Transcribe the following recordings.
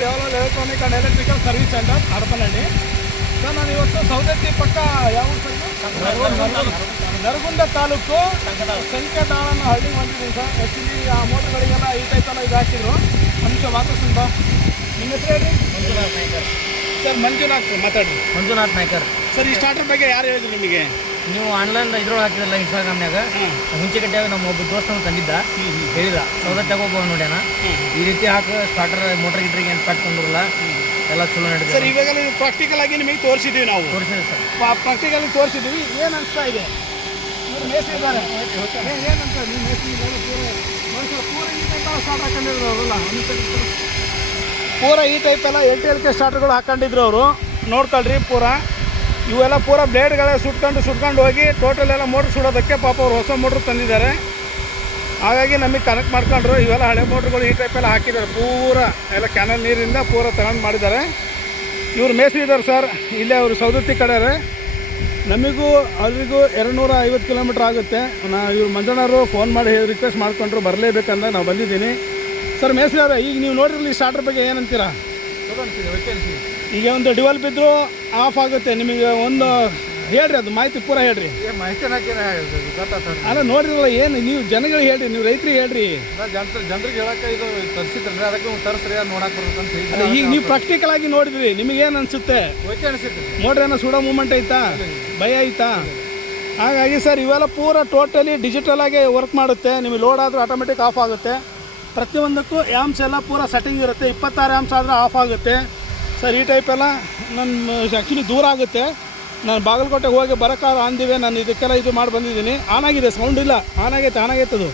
ದೇವಲಾಲ್ electronic and electrical service centre Harapanahalli. Sir ನಾನು ಇವತ್ತು ಸೌದತ್ತಿ ಪಕ್ಕ ಯಾವ ನರಗುಂದ ತಾಲೂಕು ಸಂಖ್ಯಾತಾಳನ್ನ ಹಳ್ಳಿಗೆ ಬಂದಿದ್ದೀನಿ ಸರ್. ಆ್ಯಕ್ಚುಲಿ ಆ ಮೋಟ್ರ್ಗಳಿಗೆಲ್ಲ ಈ ಟೈಪ್ ಎಲ್ಲ ಇದು ಹಾಕಿದ್ರು. ಮನುಷ್ಯ ವಾತಾವರಣ ಬಾ. ನಿಮ್ಮ ಹೆಸರು ಹೇಳಿ? ಮಂಜುನಾಥ್ ನಾಯ್ಕರ್. ಸರ್ ಮಂಜುನಾಥ್ ಮಾತಾಡಿ. ಮಂಜುನಾಥ್ ನಾಯ್ಕರ್. ಸರ್ ಈ ಸ್ಟಾರ್ಟರ್ ಬಗ್ಗೆ ಯಾರು ಹೇಳಿದ್ರು ನಿಮಗೆ? ನೀವು ಆನ್ಲೈನ್ ಇದ್ರೊಳಗೆ ಹಾಕಿದ್ರಲ್ಲ ಇನ್ಸ್ಟಾಗ್ರಾಮ್ನಾಗ, ಹುಂಚೆಕಟ್ಟೆಯಾಗ ನಮ್ಮ ಒಬ್ಬ ದೋಸ್ತನ ತಂದಿದ್ದ, ಹೇಳಿದ ಸೌದತ್ತಾಗ ಹೋಗ್ಬೋದು ನೋಡ್ಯಾನ, ಈ ರೀತಿ ಹಾಕಿ ಸ್ಟಾರ್ಟರ್ ಮೋಟರ್ ಗಿಟ್ರಿಗೆ ಏನು ಪ್ಯಾಕ್ ತಂದ್ರಲ್ಲ, ಎಲ್ಲ ಚಲೋ ನಡೆದಿದೆ ಸರ್. ಇವಾಗ ನೀವು ಪ್ರಾಕ್ಟಿಕಲ್ ಆಗಿ ನಿಮಗೆ ತೋರಿಸಿದ್ದೀವಿ, ನಾವು ತೋರಿಸಿದೆ ಸರ್. ಪ್ರಾಕ್ಟಿಕಲ್ ತೋರಿಸಿದ್ದೀವಿ. ಏನು ಅನಿಸ್ತಾ ಇದೆ? ಇವರು ಮೇಸ್ತ್ರಿ ಇದ್ದಾರೆ, ಏನಂತ ನೀವು ಮೇಸ್ತ್ರಿ ಪೂರ ಈ ಟೈಪ್ ಎಲ್ಲ ಸ್ಟಾರ್ಟ್ ಹಾಕೊಂಡಿದ್ರು ಅವರಲ್ಲ, ಪೂರ ಈ ಟೈಪ್ ಎಲ್ಲ LTLK ಸ್ಟಾರ್ಟರ್ಗಳು ಹಾಕೊಂಡಿದ್ರು ಅವರು. ನೋಡ್ಕೊಳ್ರಿ, ಪೂರ ಇವೆಲ್ಲ ಪೂರ ಬ್ಲೇಡ್ಗಳೇ ಸುಟ್ಕೊಂಡು ಹೋಗಿ ಟೋಟಲ್ ಎಲ್ಲ ಮೋಟ್ರ್ ಸುಡೋದಕ್ಕೆ ಪಾಪ ಅವ್ರು ಹೊಸ ಮೋಟ್ರ್ ತಂದಿದ್ದಾರೆ. ಹಾಗಾಗಿ ನಮಗೆ ಕನೆಕ್ಟ್ ಮಾಡ್ಕೊಂಡ್ರು. ಇವೆಲ್ಲ ಹಳೆ ಮೋಟ್ರ್ಗಳು ಈ ಟೈಪ್ ಎಲ್ಲ ಹಾಕಿದ್ದಾರೆ, ಪೂರ ಎಲ್ಲ ಕ್ಯಾನಲ್ ನೀರಿಂದ ಪೂರ ತಗೊಂಡು ಮಾಡಿದ್ದಾರೆ. ಇವ್ರು ಮೇಸ್ತ್ರಿ ಇದ್ದಾರೆ ಸರ್, ಇಲ್ಲೇ ಅವರು ಸೌದತ್ತಿ ಕಡೆ. ನಮಗೂ ಅವರಿಗೂ 250 ಕಿಲೋಮೀಟ್ರ್ ಆಗುತ್ತೆ. ಇವ್ರು ಮಂಜಣ್ಣವರು ಫೋನ್ ಮಾಡಿ ರಿಕ್ವೆಸ್ಟ್ ಮಾಡ್ಕೊಂಡ್ರು, ಬರಲೇಬೇಕಂದ್ರೆ ನಾವು ಬಂದಿದ್ದೀನಿ. ಸರ್ ಮೇಸ್ತ್ರಿ ಅವರೇ, ಈಗ ನೀವು ನೋಡಿರಲಿ ಸ್ಟಾರ್ಟರ್ ಬಗ್ಗೆ ಏನಂತೀರಾ? ಈಗ ಒಂದು ಡಿವಲ್ ಬಿದ್ದರೂ ಆಫ್ ಆಗುತ್ತೆ. ನಿಮಗೆ ಒಂದು ಹೇಳ್ರಿ, ಅದು ಮಾಹಿತಿ ಪೂರ ಹೇಳ್ರಿ. ಅಲ್ಲ ನೋಡಿರಲ್ಲ, ಏನು ನೀವು ಜನಗಳಿಗೆ ಹೇಳ್ರಿ, ನೀವು ರೈತರಿಗೆ ಹೇಳ್ರಿ. ಜನರಿಗೆ ಹೇಳಕ್ಕೆ ಇದು ತರಿಸಿದ್ರಿ, ಅದಕ್ಕೆ ತರಿಸ್ರಿ ನೋಡಕ್ಕೆ ಬರ್ತಂತ. ಈಗ ನೀವು ಪ್ರಾಕ್ಟಿಕಲ್ ಆಗಿ ನೋಡಿದ್ರಿ, ನಿಮಗೇನು ಅನಿಸುತ್ತೆ? ಓಕೆ ಅನಿಸುತ್ತೆ. ಮೋಟ್ರ್ ಏನೋ ಸುಡೋ ಮೂಮೆಂಟ್ ಐತಾ, ಭಯ ಐತಾ? ಹಾಗಾಗಿ ಸರ್ ಇವೆಲ್ಲ ಪೂರ ಟೋಟಲಿ ಡಿಜಿಟಲ್ ಆಗಿ ವರ್ಕ್ ಮಾಡುತ್ತೆ. ನಿಮಗೆ ಲೋಡ್ ಆದರೂ ಆಟೋಮೆಟಿಕ್ ಆಫ್ ಆಗುತ್ತೆ. ಪ್ರತಿಯೊಂದಕ್ಕೂ ಆ್ಯಮ್ಸ್ ಎಲ್ಲ ಪೂರ ಸೆಟ್ಟಿಂಗ್ ಇರುತ್ತೆ. 26 ಆ್ಯಮ್ಸ್ ಆದರೆ ಆಫ್ ಆಗುತ್ತೆ ಸರ್. ಈ ಟೈಪ್ ಎಲ್ಲ ನನ್ನ ಆ್ಯಕ್ಚುಲಿ ದೂರ ಆಗುತ್ತೆ. ನಾನು ಬಾಗಲಕೋಟೆಗೆ ಹೋಗಿ ಬರೋಕ್ಕಾಗ ಅಂದಿವೆ. ನಾನು ಇದಕ್ಕೆಲ್ಲ ಇದು ಮಾಡಿ ಬಂದಿದ್ದೀನಿ. ಆನ್ ಆಗಿದೆ, ಸೌಂಡ್ ಇಲ್ಲ, ಆನ್ ಆಗೈತೆ ಅದು.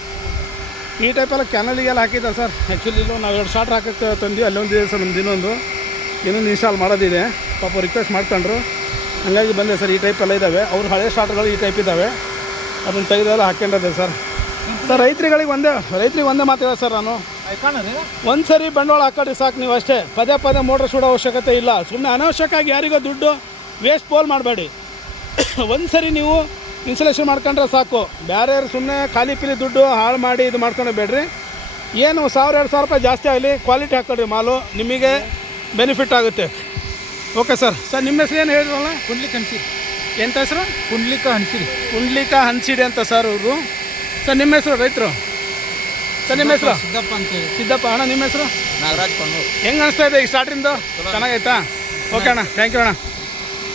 ಈ ಟೈಪ್ ಎಲ್ಲ ಕ್ಯಾನಲಿಗೆಲ್ಲ ಹಾಕಿದ್ದಾರೆ ಸರ್. ಆ್ಯಕ್ಚುಲಿ ಇಲ್ಲೂ ನಾವು 2 ಸ್ಟಾರ್ಟ್ ಹಾಕೋಕ್ಕೆ ತಂದ್ವಿ, ಅಲ್ಲೊಂದಿದೆ ಸರ್, ನಮ್ದು ಇನ್ನೊಂದು ಇನ್ಸ್ಟಾಲ್ ಮಾಡೋದಿದೆ. ಪಾಪ ರಿಕ್ವೆಸ್ಟ್ ಮಾಡ್ಕೊಂಡ್ರು, ಹಾಗಾಗಿ ಬಂದೆ ಸರ್. ಈ ಟೈಪ್ ಎಲ್ಲ ಇದ್ದಾವೆ, ಅವ್ರು ಹಳೆ ಸ್ಟಾರ್ಟ್ಗಳು ಈ ಟೈಪ್ ಇದ್ದಾವೆ, ಅದನ್ನು ತೆಗೆದೆಲ್ಲ ಹಾಕ್ಕೊಂಡಿದ್ದೆ ಸರ್. ಸರ್ ರೈತರಿಗೆ ಒಂದೇ ಮಾತು ಹೇಳ ಸರ್, ನಾನು ಒಂದು ಸರಿ ಬಂಡವಾಳ ಹಾಕೋರಿ ಸಾಕು ನೀವು ಅಷ್ಟೇ. ಪದೇ ಮೋಟ್ರ್ ಸುಡೋ ಅವಶ್ಯಕತೆ ಇಲ್ಲ. ಸುಮ್ಮನೆ ಅನಾವಶ್ಯಕವಾಗಿ ಯಾರಿಗೋ ದುಡ್ಡು ವೇಸ್ಟ್ ಪೋಲ್ ಮಾಡಬೇಡಿ. ಒಂದು ಸರಿ ನೀವು ಇನ್ಸ್ಟಾಲೇಷನ್ ಮಾಡ್ಕೊಂಡ್ರೆ ಸಾಕು. ಬೇರೆ ಸುಮ್ಮನೆ ಖಾಲಿ ಪೀಲಿ ದುಡ್ಡು ಹಾಳು ಮಾಡಿ ಇದು ಮಾಡ್ಕೊಂಡು ಬೇಡ್ರಿ. ಏನು 1000-2000 ರೂಪಾಯಿ ಜಾಸ್ತಿ ಆಗಲಿ, ಕ್ವಾಲಿಟಿ ಹಾಕ್ಕೊಡ್ರಿ ಮಾಲು, ನಿಮಗೆ ಬೆನಿಫಿಟ್ ಆಗುತ್ತೆ. Okay sir. ಸರ್ ನಿಮ್ಮ ಹೆಸರು ಏನು ಹೇಳಿದ್ರಲ್ಲ? ಕುಂಡ್ಲಿಕ್ ಹನ್ಸಿಡಿ. ಎಂಥ ಹೆಸರು? ಕುಂಡ್ಲಿಕ ಹನ್ಸಿಡಿ ಅಂತ ಸರ್ ಅವರು. ಸರ್ ನಿಮ್ಮ ಹೆಸರು ರೈತರು? ಸರ್ ನಿಮ್ಮ ಹೆಸರು? ಸಿದ್ದಪ್ಪ ಅಂತೇಳಿ. ಸಿದ್ದಪ್ಪ. ಅಣ್ಣ ನಿಮ್ಮ ಹೆಸರು? ನಾಗರಾಜ್ ಪಣ್ಣೂರು. ಹೆಂಗೆ ಅನಿಸ್ತಾ ಇದೆ ಈ ಸ್ಟಾರ್ಟಿಂದು? ಚೆನ್ನಾಗೈತಾ? ಓಕೆ ಅಣ್ಣ, ಥ್ಯಾಂಕ್ ಯು ಅಣ್ಣ.